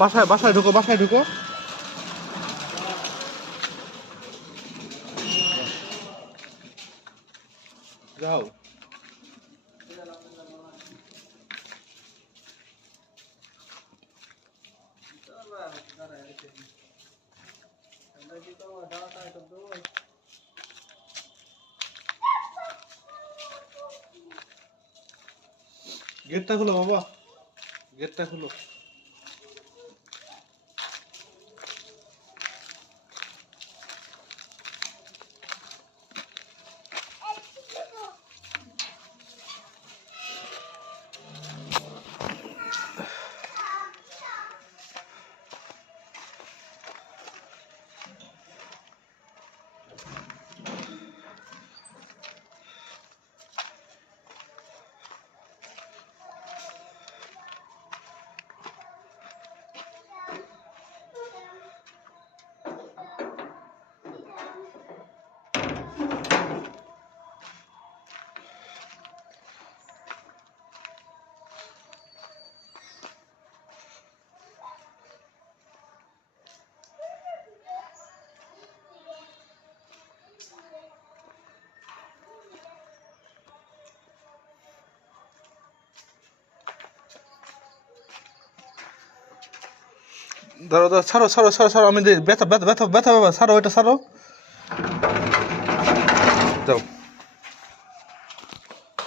বাসায় বাসায় ঢুকো, বাসায় ঢুকো। যাও। গেটটা খুলো বাবা, গেটটা খুলো। দাঁড়াও দাঁড়াও, ছাড়ো ছাড়ো ছাড়ো ছাড়ো, আমি ব্যথা ব্যথা ব্যথা ব্যথা বাবা, ছাড়ো ওইটা ছাড়ো। যাও,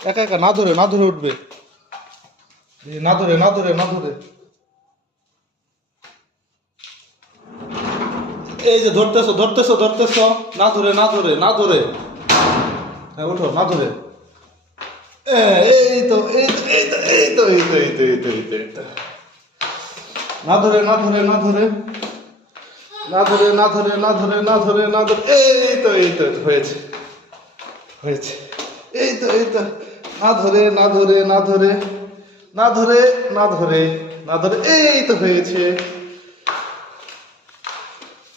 একা একা না ধরে, না ধরে উঠবে, না ধরে না ধরে না ধরে। এই যে ধরতেছো ধরতেছো ধরতেছো, না ধরে না ধরে না ধরে। হ্যাঁ ওঠো, না ধরে। এই তো এই তো এই তো এই তো এই তো এই তো এই তো এই তো এই তো। না ধরে না ধরে না ধরে না ধরে না ধরে না ধরে না ধরে না ধরে। এই তো এই তো হয়েছে হয়েছে। এই তো এই তো, না ধরে না ধরে না ধরে না ধরে না ধরে না ধরে। এই তো হয়েছে।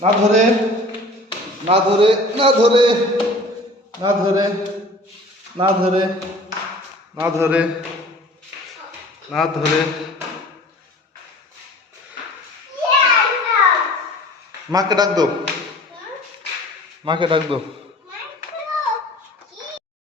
না ধরে না ধরে না ধরে না ধরে না ধরে না ধরে না ধরে। মাকে ডাক দাও, মাকে ডাক দাও।